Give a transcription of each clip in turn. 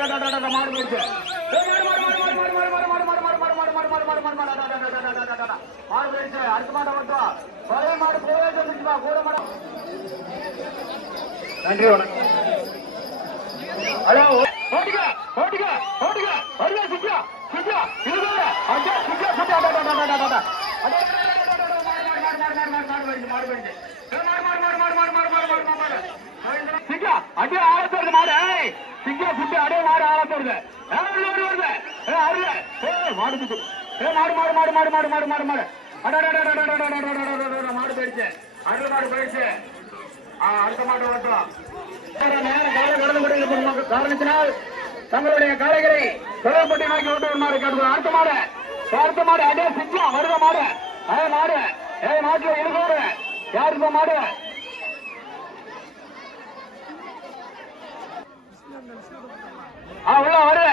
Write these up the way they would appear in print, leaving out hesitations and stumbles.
மாடு போயிடுச்சு. மாடு போயிடுச்சு. அடுத்த மாட்டை மட்டும் பழைய மாடு போவே சொல்லிச்சுப்பா. கூட மாடம். நன்றி வணக்கம். ஹலோ ஓட்டுங்க ஓட்டுங்க ஓட்டுங்க வருங்க சிக்கா சிக்கா இருங்க அஞ்சா சிக்கா சிக்கா சிக்கா அடியே ஆழத்தோடு மாடு சிக்கா சுட்டு அடியே மாடு ஆழத்தோடுது மாடு சுட்டு மாடு மாடு மாடு மாடு மாடு மாடு மாடு மாடு மாடு போயிடுச்சு. அடுத்த மாடு போயிடுச்சு. அடுத்த மாடு ஓட்டலாம். நேரம் காலை கடந்து கொண்டிருக்கும் காரணத்தினால் தங்களுடைய காளைகளை தொழில்பட்டி நோக்கி விட்டு வருமாறு கேட்கிறோம். அடுத்த மாடு அடே சிக்கா வருத மாடு மாடு மாட்டுல இழுகோடு யாருக்கு மாடு உள்ள வரு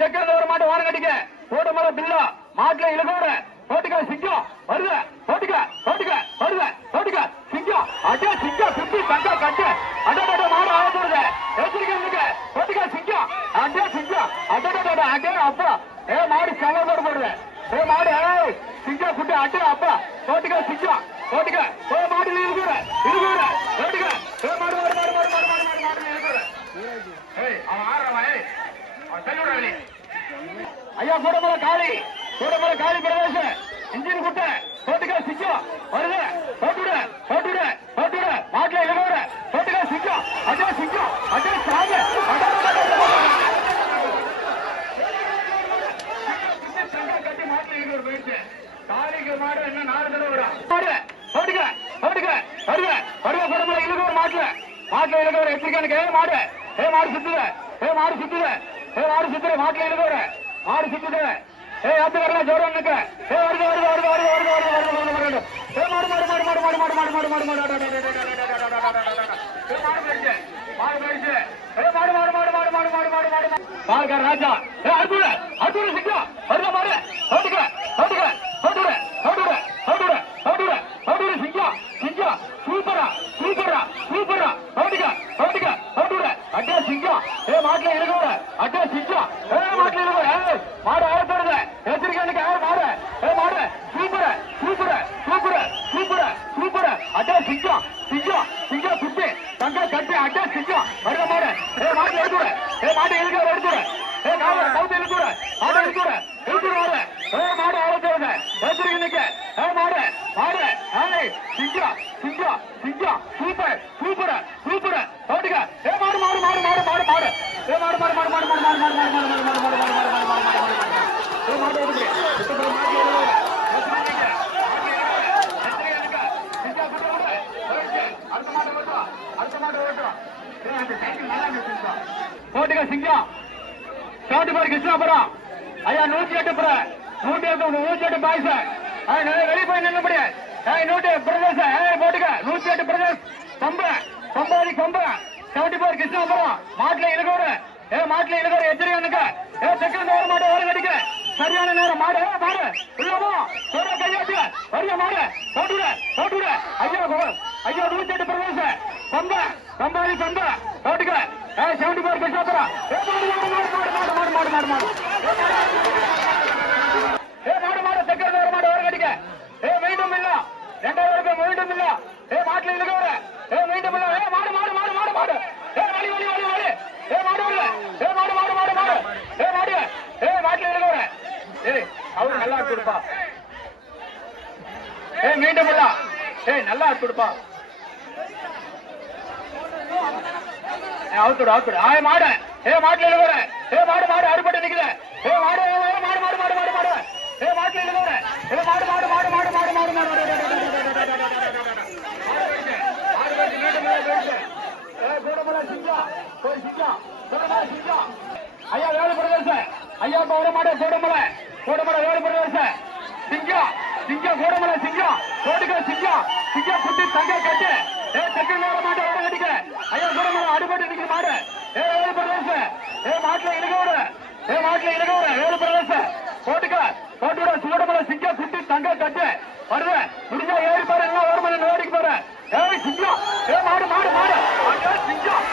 தெற்கிருந்து ஒரு மாட்டு வாரம் கட்டிக்க போட்டு மேல பில்லா மாட்டுல இழுகோடு போட்டுக்க சிக்கா வருத போட்டுக்க போட்டுக்க வருத போட்டுக்க சிக்கா அடே சிக்கா சுத்தி தங்கா கட்டு அடே மாடு ஆழத்தோடுது எச்சரிக்கை போட்டுக்க சிக்கா அடே சிக்கா அடே அடே அப்பா மாடு செவலோடு போடுது மாடு சிக்கா சுட்டு அடே அப்பா போட்டுக்க சிக்கா போட்டுக்க மாடு இழுக்கூட இழுக்கூட போட்டுக்க மாடு மாடு மாடு மாடு மாடு மாடு மாடு மாடு இழுக்கூட அவன் ஆடுறவன் செல்லுடா ஐயா கூடமலை காளி பிரதேச இன்ஜின் குட்ட போட்டுக்க சிக்கா வருது போட்டுட போட்டுட போட்டுட மாட்டுல இழுக்கூட போட்டுக்க சிக்கா அடே சாங்க கட்டி மாட்டுல இழுக்கூட போயிடுச்சு. காளிக்கு மாடு என்ன 4 தடவை வரும் மாடு போட்டுக்க போட்டுக்க வருவ வருவ கூடமலை இழுக்கூட மாட்டுல இழுக்கூட எச்சரிக்கை மாடு மாடு சுத்துது மாடு சுத்துது மாடு சுத்துது மாட்டுல இழுக்கூட மாடு சுத்துது அது வரல ஜோரம் வருது வருது வருது வருது வருது வருது வருது வருது மாடு மாடு மாடு மாடு மாடு மாடு மாடு மாடு மாடு மாடு பால்கார ராஜா அர்ஜுன அர்ஜுன சிக்கா வருத மாடு போட்டுக்க போட்டுக்க போட்டுட போட்டுட போட்டுட போட்டுட போட்டுட சிக்கா சிக்கா சூப்பரா சூப்பரா சூப்பரா போட்டுக்க போட்டுக்க போட்டுட அட்டா சிக்கா மாட்டுல இழுக்கூட அட்டா சிக்கா மாட்டுல இழுக்கூட மாடு ஆழப்படுது எச்சரிக்கை மாடு மாடு சூப்பர சூப்பர சூப்பர சூப்பர சூப்பர அட்டா சிக்கா சிக்கா சிக்கா சுத்தி தங்க கட்டி அட்டா சிக்கா வருத மாடு மாட்டுல இழுக்கூட மாடு இழுக்கூட எடுத்துட கவுத்து இழுக்கூட மாடு இழுக்கூட இழுக்கூட மாடு ஆழப்படுது எச்சரிக்கை மாடு மாடு சிக்கா சிக்கா சிக்கா சூப்பர் சூப்பர சூப்பர போட்டுக்க மாடு மாடு மாடு மாடு மாடு மாடு மாடு மாடு மாடு மாடு மாடு மாடு மாடு மாடு மாடு மாடு மாடு மாடு மாடு போட்டுக்க சிங்கம் சோட்டுப்பாரு கிருஷ்ணாபுரம் ஐயா 108 பாய்ஸ் வெளியே போய் நின்னபடி 108 பிரதேச போட்டுக்க 108 பிரதேச கொம்பாதி கொம்ப 74 கிருஷ்ணாபுரம் மாட்டுல இழுகோடு மாட்டுல இழுகோடு எச்சரிக்கை செகண்ட் ஒரு மாடு ஒரு கடிக்க சரியான நேரம் மாடு மாடு உள்ளமோ கையாட்டு வரிய மாடு போட்டுட போட்டுட ஐயா 108 பிரதேச கொம்பாதி கொம்ப போட்டுக்க 74 கிருஷ்ணாபுரம் மாடு மாடு மாடு மாடு மாடு மாடு செகண்ட் ஒரு மாடு ஒரு கடிக்க மீண்டும் இல்ல 2000 மீண்டும் இல்ல மாட்டுல இழுகோட மீண்டும் இல்ல மாடு மாடு மாடு மாடு மாடு வலி வலி வலி வலி மாடு மாடு மாடு மாடு மாடு மாடு மாட்டுல இழுகோட அவரு நல்லா கொடுப்பா மீண்டும் இல்ல நல்லா கொடுப்பா அவுத்துடு அவுத்துடு மாடு மாட்டுல இழுகோட மாடு மாடு அறுபட்டு நிக்குது மாடு மாடு மாடு மாடு மாடு மாடு மாட்டுல இழுகோட மாடு மாடு மாடு மாடு மாடு மாடு மாடு ஐயா வேலு பிரதேச ஐயா ஒரு மாடு கோடமலை வேலு பிரதேச சிங்கம் கோடமலை சிங்கம் கோடுக்க சிங்கம் குட்டி தங்க கட்டு தெற்கு வேற மாட்டை வர கட்டிக்க ஐயா கோடமலை அடிபட்டு நிக்கிற மாடு வேலு பிரதேச மாட்டுல இழுகோடு வேலு பிரதேச போட்டுவிட சூடமலை சிங்கம் குட்டி தங்க கட்டு வருது முடிஞ்சா ஏறி பாரு எல்லாம் ஒரு மணி ஓடிக்கு பாரு சிங்கம் மாடு மாடு மாடு சிங்கம்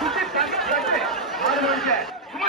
குட்டி தங்க கட்டு மாடு சும்மா